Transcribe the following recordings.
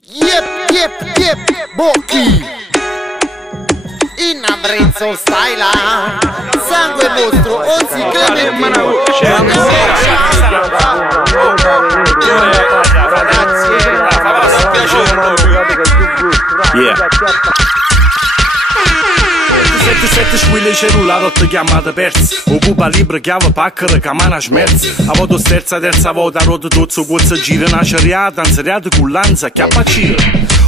Yep, Bocchi in Abruzzo stai là, sangue mostro, Ozzy Clementino. Sette squille cellulare ti chiamate persi. Occupa libro chiave pacca che mana smerzi. A voto terza volta rotto tozzo quozzo gira. Una ceriata, anzeriata con l'anza chiappa cira.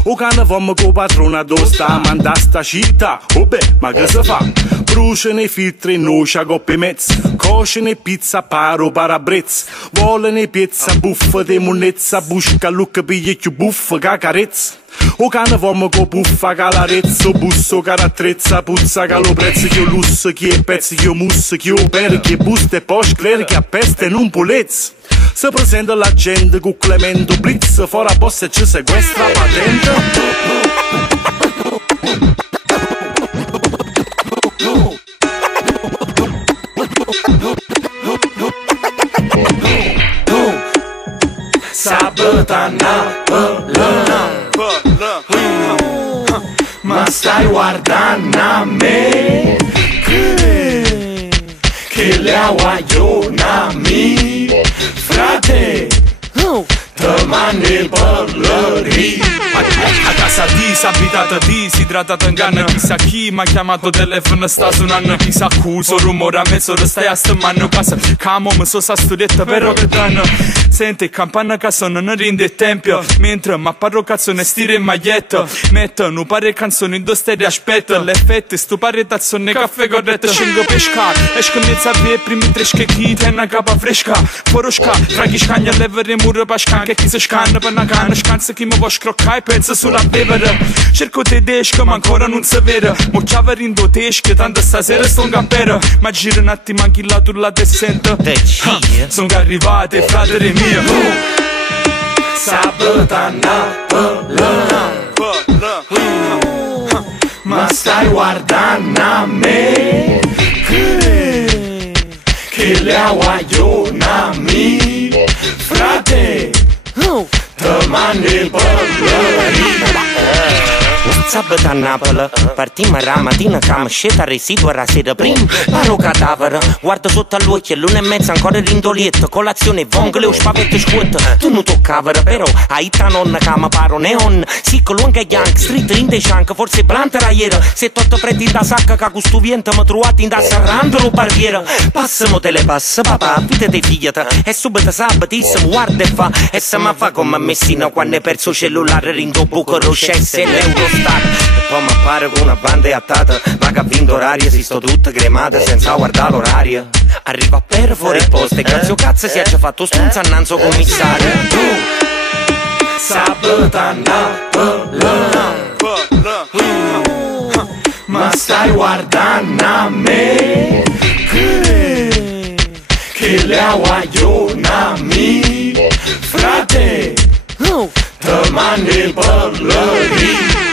O cane fommo con patrona do sta manda sta città. Oh beh, ma che si fa? Bruciano i filtri, noce a coppe mezzo. Cocino pizza paro parabrezza. Volano pizza buffa di monnezza. Busca lucca piglia più buffa che carezza. O cane fommo con buffa che l'arezzo. Busso che rattrezza, puzza che lo prezzo. Che lusso, che è pezzo, che musso, che opera, che busta e poi sclera, che appesta e non pulezza. Se presenta la gente con Clemento Blitz. Fora bossa e ci sequestra patente. Sabatana, ma stai guardando a me che le aguaglionami frate te mandi parleri. A casa di, abitata di, si tratta in canna. Chissà chi mi ha chiamato telefono, sta suonando. Chissà cuso, rumore a mezzo, stai a stemmanno. Passa, camo, mi so sa studetta, però che danno. Sente, campana che suonano rinde il tempio. Mentre ma parlo cazzone, stile e maglietta. Mettono pare canzoni in doste e aspetta. Le fette, sto pare tazzone, caffè corretto. Scengo pesca, esco mezza via, primi tre schecchi, te una capa fresca. Porosca, tra chi scagna, levere mura pascan. Che chi si scanna, per una canna, scanza chi mi vuoi scroccare, pensa sulla bevera. Cerco tedesco, ma ancora non si vede. Mo chiave in tedesco, tanto stasera sto in campera. Ma gira un attimo anche là, tu la te sento. Sono arrivate, fratelli miei. Sabatana, ma stai guardando a me che le aguaglionami frate te mandi il parleri. Sabato a Napoli, partimmo la mattina che mi sceta residua la sera prima. Paro cadavere, guardo sotto all'occhio, l'1:30 ancora rindolietto. Colazione, vongole o spavette scuotte. Tu non toccavere, però, hai ta nonna che mi paro neon. Sì, con lunga yank, street in dei shank, forse plantera ieri. Se tutto prendi in da sacca che questo vento mi trovate in da serrandolo barriera. Passamo te le passa, papà, vite te figliata. E subito sabatissimo, guarda e fa. E se mi fa come Messina quando hai perso il cellulare, rindo buco roscesse l'Eurostar. E poi mi appare con una banda attata, ma che ha vinto oraria, si sto tutte cremate senza guardare l'orario. Arriva per fuori poste, cazzo si è già fatto stunza annanzo commissario. Sabatana, ma stai guardando a me che le aguaglionami frate te mandi il parleri.